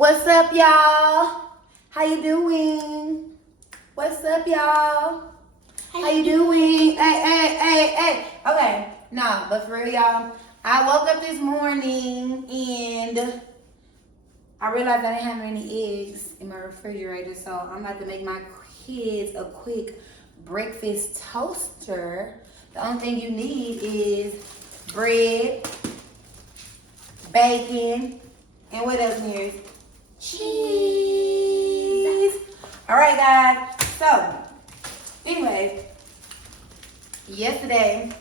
What's up, y'all? How you doing? What's up, y'all? How you doing? Hey. Okay, nah, but for real, y'all, I woke up this morning and I realized I didn't have any eggs in my refrigerator, so I'm about to make my kids a quick breakfast toaster. The only thing you need is bread, bacon, and what else, Mary? Cheese. All right, guys. So, anyways, yesterday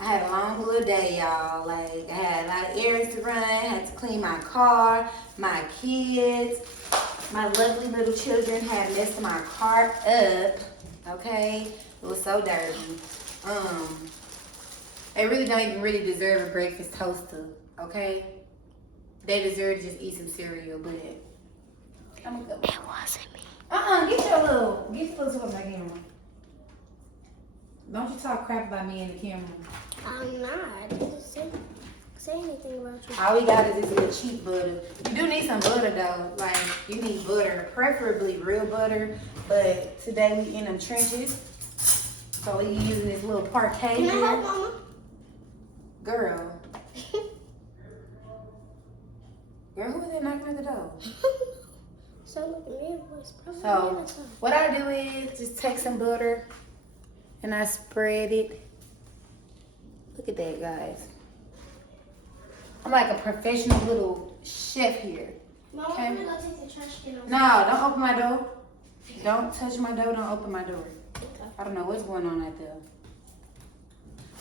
I had a long little day, y'all. Like, I had a lot of errands to run. I had to clean my car, my kids, my lovely little children had messed my car up. Okay, it was so dirty. They really don't even really deserve a breakfast toaster. Okay, they deserve to just eat some cereal, but I'm gonna go. It wasn't me. Get your little towards my camera. Don't you talk crap about me in the camera. I'm not. I didn't say anything about you. All we got is this little cheap butter. You do need some butter though. Like, you need butter, preferably real butter. But today we in them trenches, so we using this little parquet. Can I help, Mama? Girl, who is that knocking at the door? So look at me, voice. So what I do is just take some butter and I spread it. Look at that, guys. I'm like a professional little chef here. Mama, Okay. I'm gonna go take the trash can over. No, don't open my door. Don't touch my door. Don't open my door. Okay. I don't know what's going on out there.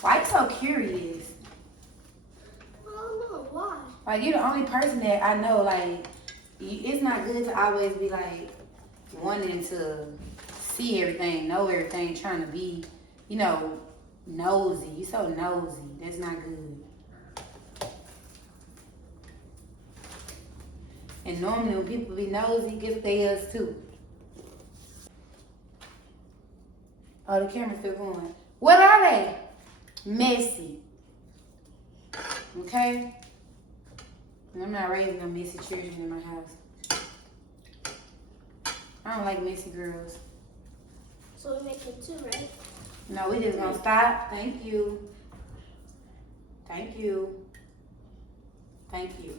Why you so curious? I don't know why. Like, you're the only person that I know, like, it's not good to always be, like, wanting to see everything, know everything, trying to be, you know, nosy. You're so nosy. That's not good. And normally when people be nosy, guess what they is too? Oh, the camera's still going. What are they? Messy. Okay? And I'm not raising no messy children in my house. I don't like messy girls. So we make it two, right? No, we just gonna stop. Thank you. Thank you. Thank you.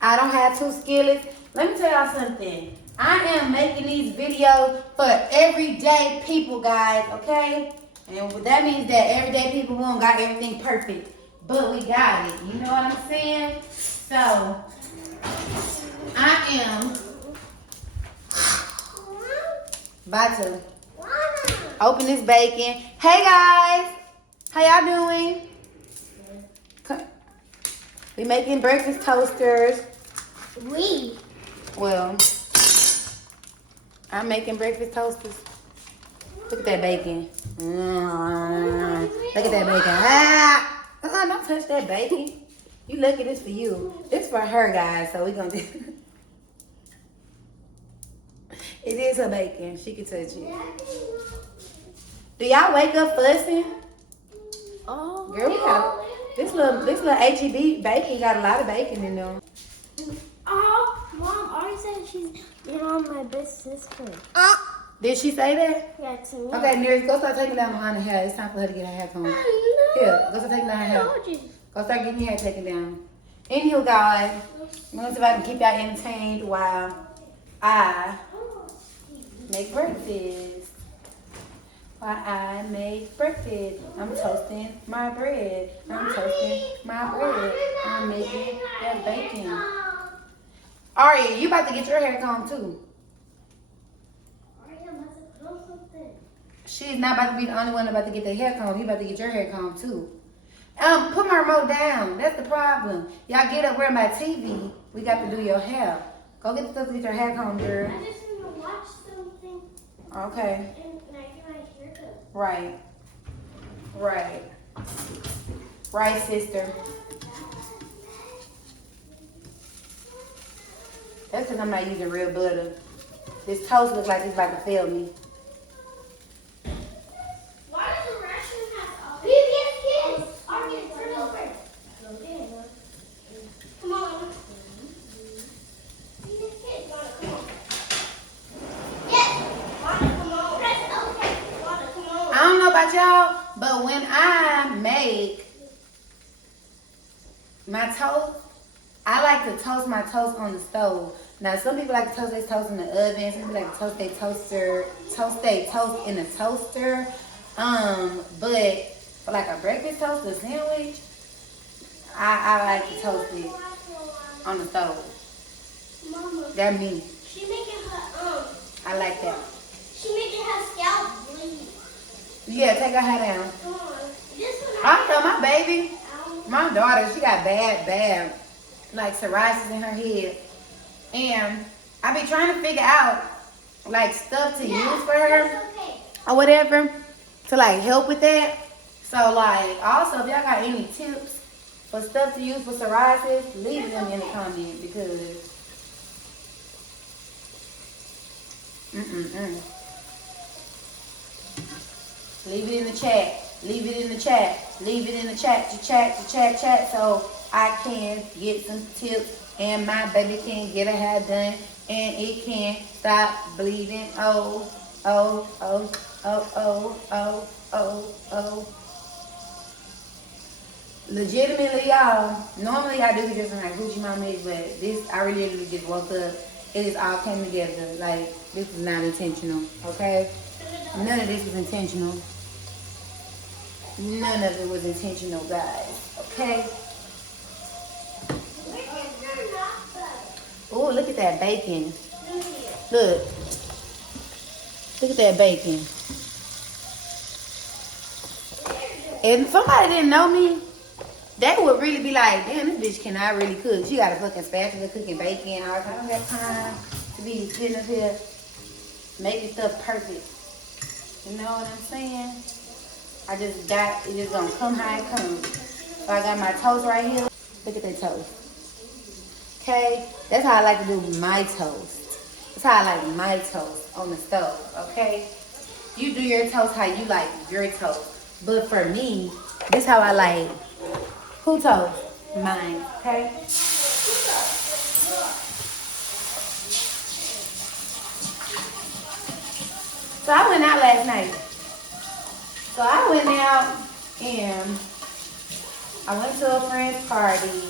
I don't have two skillets. Let me tell y'all something. I am making these videos for everyday people, guys, okay? And that means that everyday people won't got everything perfect, but we got it. You know what I'm saying? So, I am about to open this bacon. Hey, guys. How y'all doing? We making breakfast toasters. Well, I'm making breakfast toasters. Look at that bacon. Look at that bacon. Don't touch that bacon. You lucky this for you. It's for her, guys. So we gonna do. It is her bacon. She can touch it. Do y'all wake up fussing? Oh. Girl, we got this little HEB bacon got a lot of bacon in them. Oh, Mom already said she's, my best sister. Did she say that? Yeah, to me. Okay, Nearest, go start taking down behind the hair. It's time for her to get her hair combed. I Here, go start taking down her hair. told you. Go start getting your hair taken down. Anywho, guys, I'm gonna see if I can keep y'all entertained while I make breakfast. While I make breakfast, I'm toasting my bread. I'm making that bacon. Aria, you about to get your hair combed too. She's not about to be the only one about to get their hair combed. You about to get your hair combed too. Put my remote down. That's the problem. Y'all get up, wear my TV. We got to do your hair. Go get the stuff to get your hair combed, girl. I just want to watch something. Okay. And I get my haircut. Right, sister. That's because I'm not using real butter. This toast looks like it's about to fail me. Why does the rest about y'all, but when I make my toast, I like to toast my toast on the stove. Now, some people like to toast their toast in the oven. Some people like to toast their toast in a toaster. But for like a breakfast toast or sandwich, I like to toast it on the stove. Mama. That me. She making her I like that. She making her scalp bleed. Yeah, take her hair down. Come on. This one. I know my baby, my daughter, she got bad, like psoriasis in her head. And I be trying to figure out like stuff to use for her or whatever to like help with that. So like also if y'all got any tips for stuff to use for psoriasis, leave them in the comments because leave it in the chat. Leave it in the chat. Leave it in the chat. To chat. So I can get some tips and my baby can get her hair done and it can stop bleeding. Oh. Legitimately, y'all. Normally I do just like hoochie mama, but this I really just woke up. It just all came together. Like this was not intentional. Okay. None of this was intentional. None of it was intentional, guys. Okay? Oh, look at that bacon. Look. Look at that bacon. If somebody didn't know me, they would really be like, damn, this bitch cannot really cook. She got a fucking spatula cooking bacon. I don't have time to be sitting up here making stuff perfect. You know what I'm saying? I just got, it just gonna come how it comes. So I got my toast right here. Look at that toast. Okay? That's how I like to do my toast. That's how I like my toast on the stove, okay? You do your toast how you like your toast. But for me, this how I like who toast? Mine, okay? So I went out last night. So I went out and I went to a friend's party.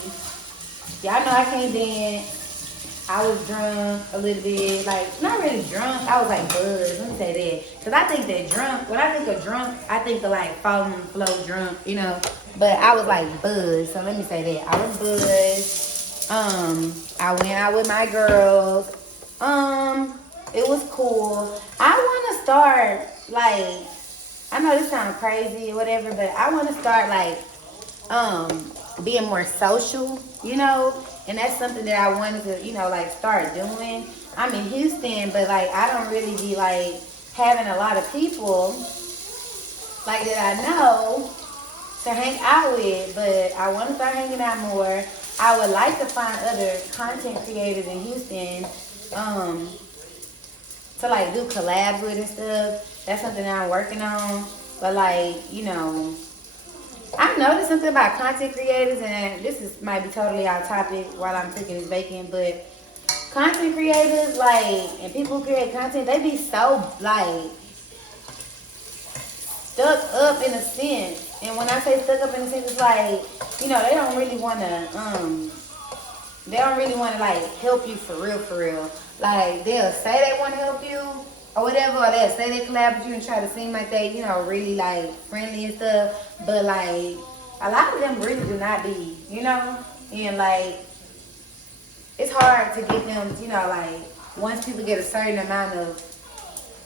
Y'all know I can't dance. I was drunk a little bit, like not really drunk. I was like buzzed. Let me say that, cause I think that drunk. When I think of drunk, I think of like falling on the floor drunk, you know. But I was like buzzed. So let me say that I was buzzed. I went out with my girls. It was cool. I want to start like. I know this sounds crazy or whatever, but I want to start like being more social, you know, and that's something that I wanted to, you know, like start doing. I'm in Houston, but like I don't really be like having a lot of people like that I know to hang out with, but I want to start hanging out more. I would like to find other content creators in Houston to like do collabs with and stuff. That's something that I'm working on. But like, you know, I noticed something about content creators, and this is might be totally off topic while I'm cooking this bacon, but content creators, like, and people who create content, they be so like stuck up in a sense. And when I say stuck up in a sense, it's like, you know, they don't really wanna like help you for real. Like they'll say they wanna help you or whatever, or they'll say they collab with you and try to seem like they, you know, really like friendly and stuff. But like a lot of them really do not be, you know? And like it's hard to get them, you know, like once people get a certain amount of,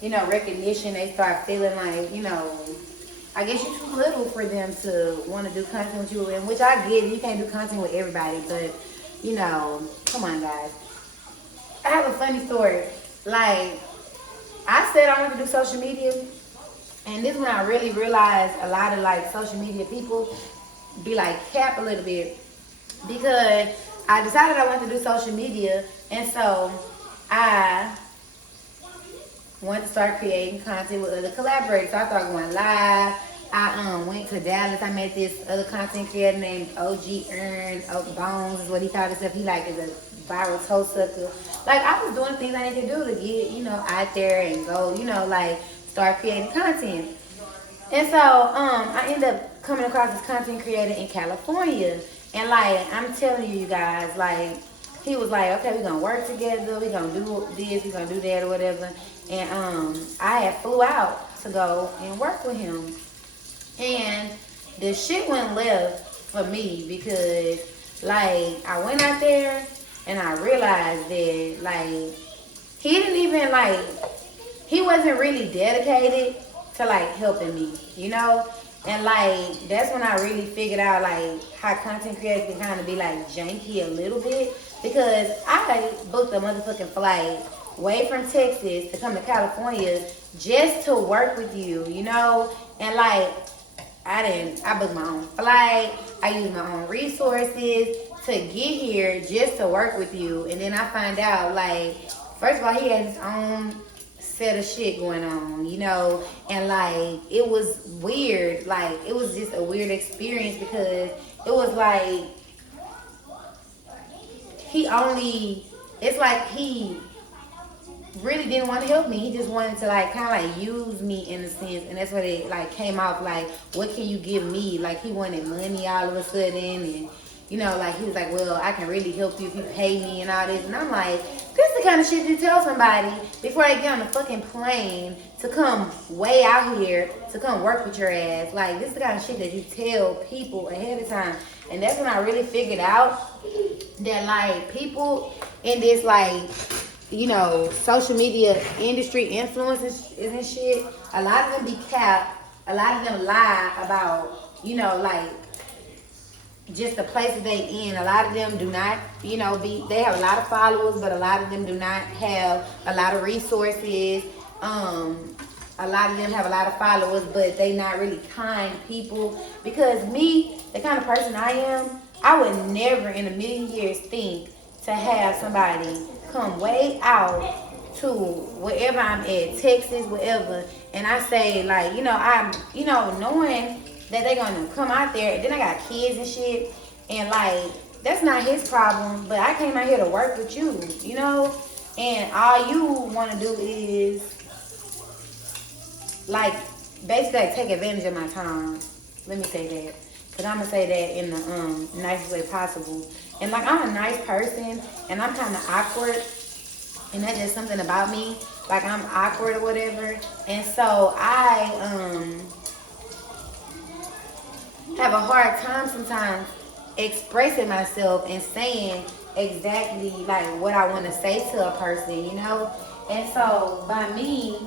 you know, recognition, they start feeling like, you know, I guess you're too little for them to want to do content with you, and which I get. You can't do content with everybody, but you know, come on, guys. I have a funny story. Like, I said I wanted to do social media, and this is when I really realized a lot of like social media people be like cap a little bit, because I decided I wanted to do social media, and so I wanted to start creating content with other collaborators. So I started going live. I went to Dallas. I met this other content creator named OG Earn. Bones is what he called himself. He like is a viral toe sucker. Like I was doing things I need to do to get, you know, out there and go, you know, like start creating content. And so, I ended up coming across this content creator in California. And like, I'm telling you guys, like, he was like, okay, we're gonna work together, we're gonna do this, we're gonna do that or whatever. And I had flew out to go and work with him. And the shit went left for me because like I went out there and I realized that like he didn't even like he wasn't really dedicated to like helping me, you know? And like that's when I really figured out like how content creators can kind of be like janky a little bit because I booked a motherfucking flight way from Texas to come to California just to work with you, you know? And like I booked my own flight. I used my own resources to get here just to work with you. And then I find out, like, first of all, he had his own set of shit going on, you know? And, like, it was weird. Like, it was just a weird experience because it was like, it's like he really didn't want to help me. He just wanted to like kind of like use me in a sense, and that's what it like came off like. What can you give me? Like he wanted money all of a sudden, and you know, like he was like, well, I can really help you if you pay me and all this. And I'm like, this is the kind of shit you tell somebody before they get on the fucking plane to come way out here to come work with your ass. Like this is the kind of shit that you tell people ahead of time. And that's when I really figured out that like people in this like, you know, social media industry influencers and shit, a lot of them be capped, a lot of them lie about, you know, like just the places they in. A lot of them do not, you know, they have a lot of followers, but a lot of them do not have a lot of resources. A lot of them have a lot of followers, but they not really kind people. Because me, the kind of person I am, I would never in a million years think to have somebody come way out to wherever I'm at, Texas, wherever, and I say like, you know, I'm, you know, knowing that they're gonna come out there, and then I got kids and shit, and like that's not his problem, but I came out here to work with you, you know, and all you want to do is like basically like, take advantage of my time. Let me say that, cause I'm gonna say that in the nicest way possible. And like I'm a nice person, and I'm kind of awkward, and that's just something about me. Like I'm awkward or whatever, and so I have a hard time sometimes expressing myself and saying exactly like what I want to say to a person, you know. And so by me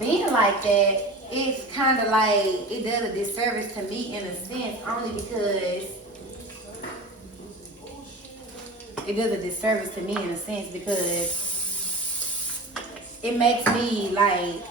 being like that, it's kind of like it does a disservice to me in a sense, only because it does a disservice to me in a sense because it makes me like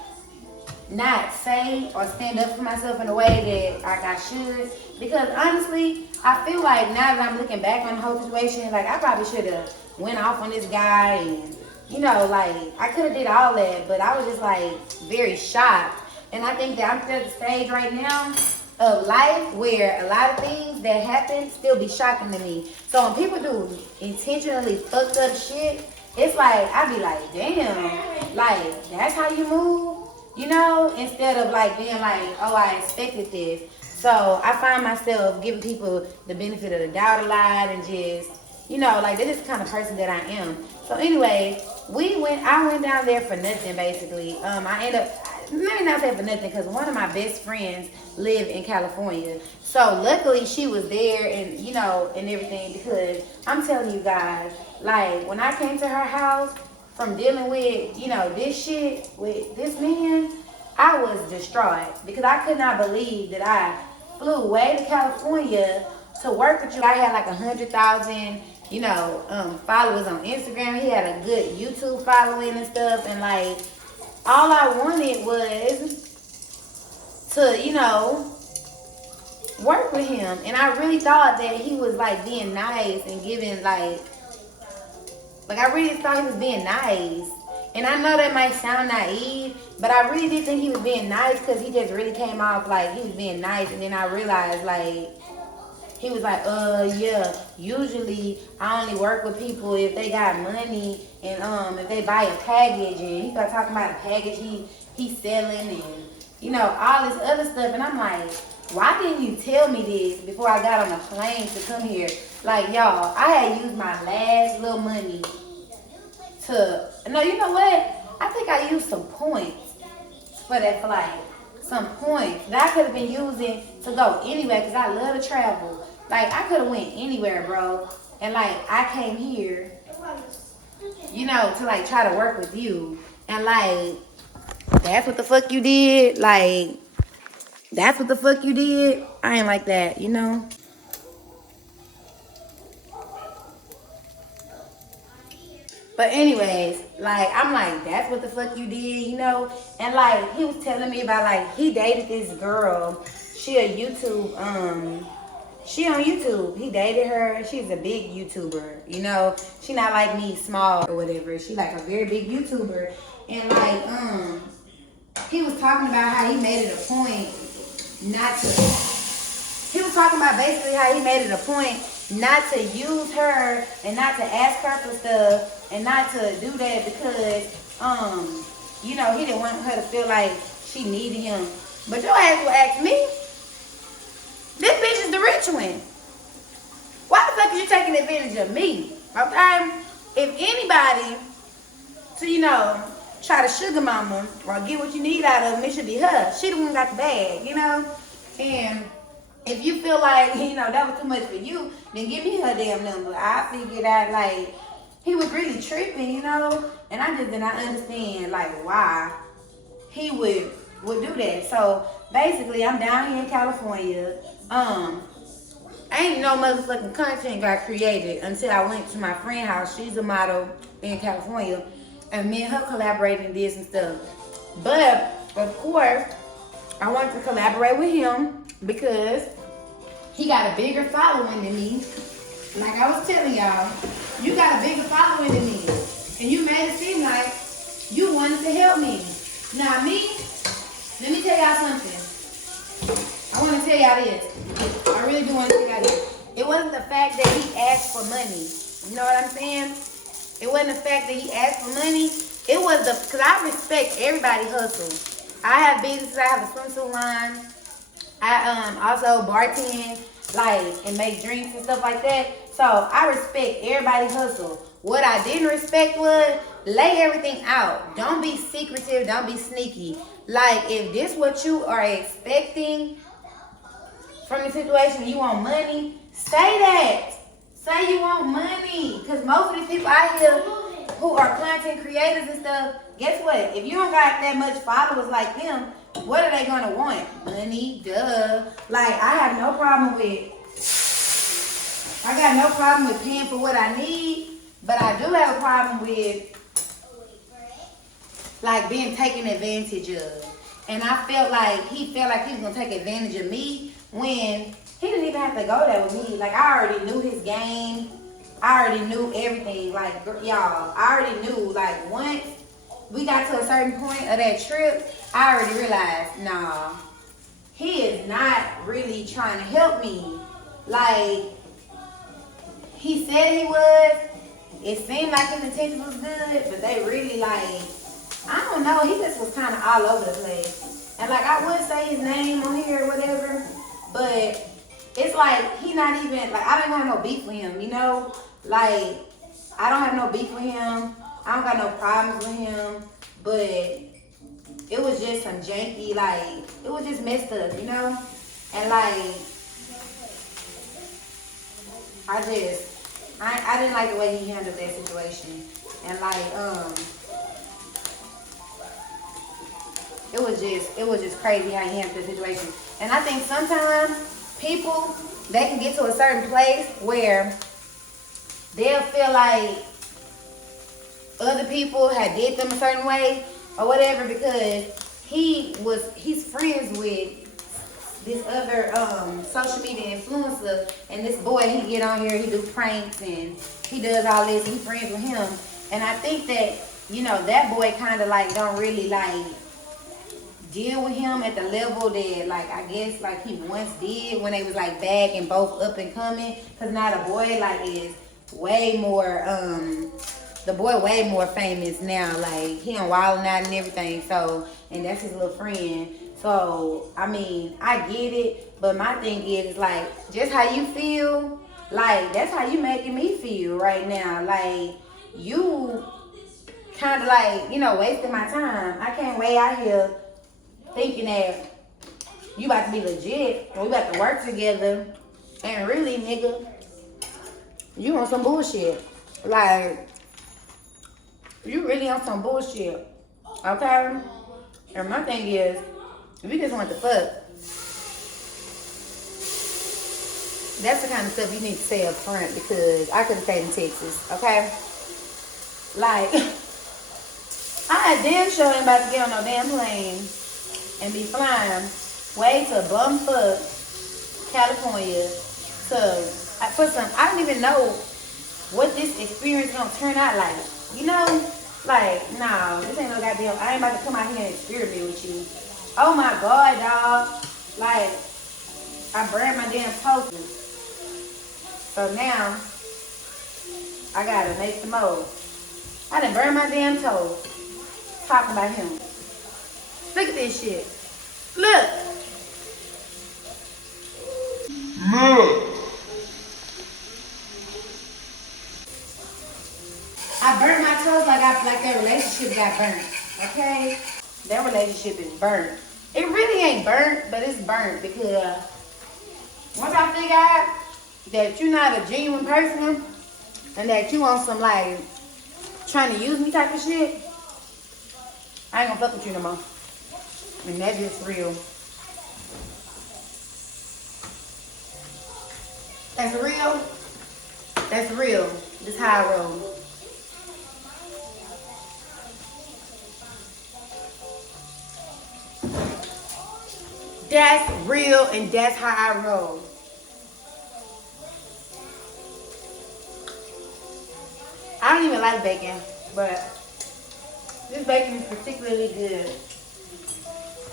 not say or stand up for myself in a way that like I should. Because honestly, I feel like now that I'm looking back on the whole situation, like I probably should have went off on this guy, and you know, like I could have did all that, but I was just like very shocked. And I think that I'm at the stage right now of life where a lot of things that happen still be shocking to me. So when people do intentionally fucked up shit, it's like I be like, damn, like that's how you move, you know, instead of like being like, oh, I expected this. So I find myself giving people the benefit of the doubt a lot and just, you know, like this is the kind of person that I am. So anyway, I went down there for nothing basically. I ended up, let me not say for nothing, because one of my best friends live in California. So luckily she was there and, you know, and everything, because I'm telling you guys, like when I came to her house from dealing with, you know, this shit with this man, I was distraught because I could not believe that I flew way to California to work with you. I had like 100,000, you know, followers on Instagram. He had a good YouTube following and stuff, and like all I wanted was to, you know, work with him. And I really thought that he was like being nice and giving like I really thought he was being nice. And I know that might sound naive, but I really did think he was being nice because he just really came off like he was being nice. And then I realized like he was like, yeah, usually I only work with people if they got money and if they buy a package. And he started talking about a package he's selling and you know, all this other stuff. And I'm like, why didn't you tell me this before I got on a plane to come here? Like, y'all, I had used my last little money to, no, you know what? I think I used some points for that flight. Some points that I could have been using to go anywhere because I love to travel. Like, I could have went anywhere, bro. And, like, I came here, you know, to, like, try to work with you. And, like, that's what the fuck you did? Like, that's what the fuck you did? I ain't like that, you know? But anyways, like, I'm like, that's what the fuck you did, you know? And, like, he was telling me about, like, he dated this girl. She a YouTube, she on YouTube. He dated her. She's a big YouTuber, you know? She not like me, small or whatever. She, like, a very big YouTuber. And, like, he was talking about how he made it a point not to, he was talking about basically how he made it a point not to use her and not to ask her for stuff and not to do that because, you know, he didn't want her to feel like she needed him. But your ass will ask me, this bitch is the rich one. Why the fuck are you taking advantage of me? Okay? If anybody to, you know, try to sugar mama or get what you need out of them, it should be her. She the one got the bag, you know? And if you feel like, you know, that was too much for you, then give me her damn number. I figured out, like, he was really tripping, you know? And I just did not understand, like, why he would do that. So, basically, I'm down here in California. Ain't no motherfucking content got created until I went to my friend's house. She's a model in California. And me and her collaborated and did some stuff. But, of course, I wanted to collaborate with him because he got a bigger following than me. Like I was telling y'all, you got a bigger following than me. And you made it seem like you wanted to help me. Now me, let me tell y'all something. I want to tell y'all this. I really do want to tell y'all this. It wasn't the fact that he asked for money. You know what I'm saying? It wasn't the fact that he asked for money. It was because I respect everybody's hustle. I have businesses. I have a swimsuit line. I also bartend, like, and make drinks and stuff like that. So I respect everybody's hustle. What I didn't respect was lay everything out. Don't be secretive. Don't be sneaky. Like, if this what you are expecting from the situation, you want money, say that. Say you want money. Because most of these people out here who are content creators and stuff, guess what? If you don't got that much followers like them, what are they going to want? Money, duh. Like, I have no problem with, I got no problem with paying for what I need, but I do have a problem with, like, being taken advantage of. And I felt like he was going to take advantage of me when he didn't even have to go there with me. Like, I already knew his game. I already knew everything. Like, y'all, I already knew. Like, once we got to a certain point of that trip, I already realized, nah, he is not really trying to help me. Like, he said he was. It seemed like his intentions was good, but they really, like, I don't know. He just was kind of all over the place. And, like, I would say his name on here or whatever, but it's like he not even, like, I don't have no beef with him, you know? Like, I don't have no beef with him. I don't got no problems with him, but it was just some janky, like, it was just messed up, you know? And, like, I didn't like the way he handled that situation. And, like, it was just crazy how he handled the situation. And I think sometimes people, they can get to a certain place where they'll feel like other people had did them a certain way or whatever because he's friends with this other social media influencer, and this boy, he get on here, he do pranks and he does all this, he friends with him. And I think that, you know, that boy kind of like don't really like deal with him at the level that, like, I guess like he once did when they was like back and both up and coming. Cause now the boy like is way more the boy way more famous now. Like, he on Wild 'N Out and everything. So, and that's his little friend. So, I mean, I get it, but my thing is like, just how you feel, like, that's how you making me feel right now. Like, you kind of like, wasting my time. I can't wait out here thinking that you about to be legit and we about to work together. And really, nigga, you on some bullshit. Like, you really on some bullshit. Okay? And my thing is, if you just want to fuck, that's the kind of stuff you need to say up front because I could have stayed in Texas. Okay? Like, I damn sure ain't about to get on no damn plane and be flying way to bumfuck California for some. I don't even know what this experience gonna turn out like. Like, no, this ain't no goddamn. I ain't about to come out here and experiment with you. Oh my God, dog. Like, I burned my damn toaster. So now I gotta make some more. I done burned my damn toast. Talking about him. Look at this shit. Look. I burnt my toast like that relationship got burnt. Okay? That relationship is burnt. It really ain't burnt, but it's burnt because once I figure out that you're not a genuine person and that you on some like trying to use me type of shit, I ain't gonna fuck with you no more. And that's just real. That's real. That's real. This is how I roll. That's real and that's how I roll. I don't even like bacon, but this bacon is particularly good.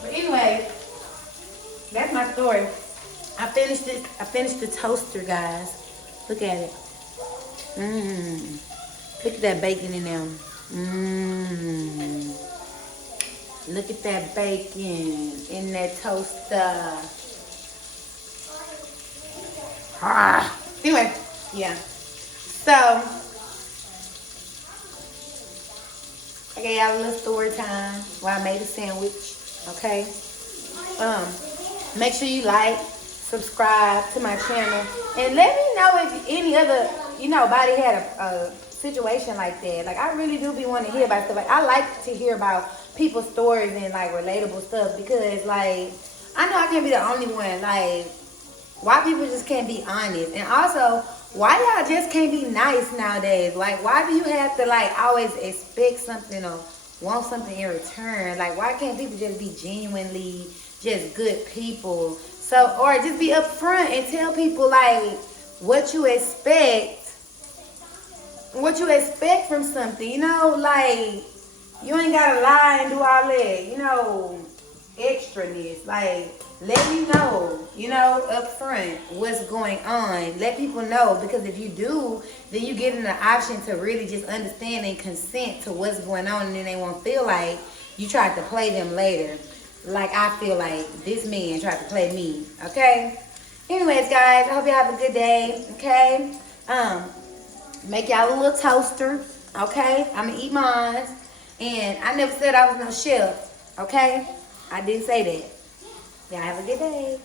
But anyway, that's my story. I finished this. I finished the toaster, guys. Look at it. Look at that bacon in there. Look at that bacon in that toaster. Anyway, yeah. So I gave y'all a little story time while I made a sandwich. Okay. Make sure you like, subscribe to my channel, and let me know if any other, body had a situation like that. Like, I really do be wanting to hear about stuff. Like, I like to hear about people's stories and like relatable stuff because, like, I know I can't be the only one. Like, why people just can't be honest, and also why y'all just can't be nice nowadays? Like, why do you have to like always expect something or want something in return? Like, why can't people just be genuinely just good people? So, or just be upfront and tell people like what you expect from something, like you ain't gotta lie and do all that, extraness. Like, let me know, up front what's going on. Let people know, because if you do, then you get an option to really just understand and consent to what's going on, and then they won't feel like you tried to play them later. Like I feel like this man tried to play me, okay? Anyways, guys, I hope you have a good day, okay? Make y'all a little toaster, okay? I'm gonna eat mine. And I never said I was no chef, okay? I didn't say that. Y'all have a good day.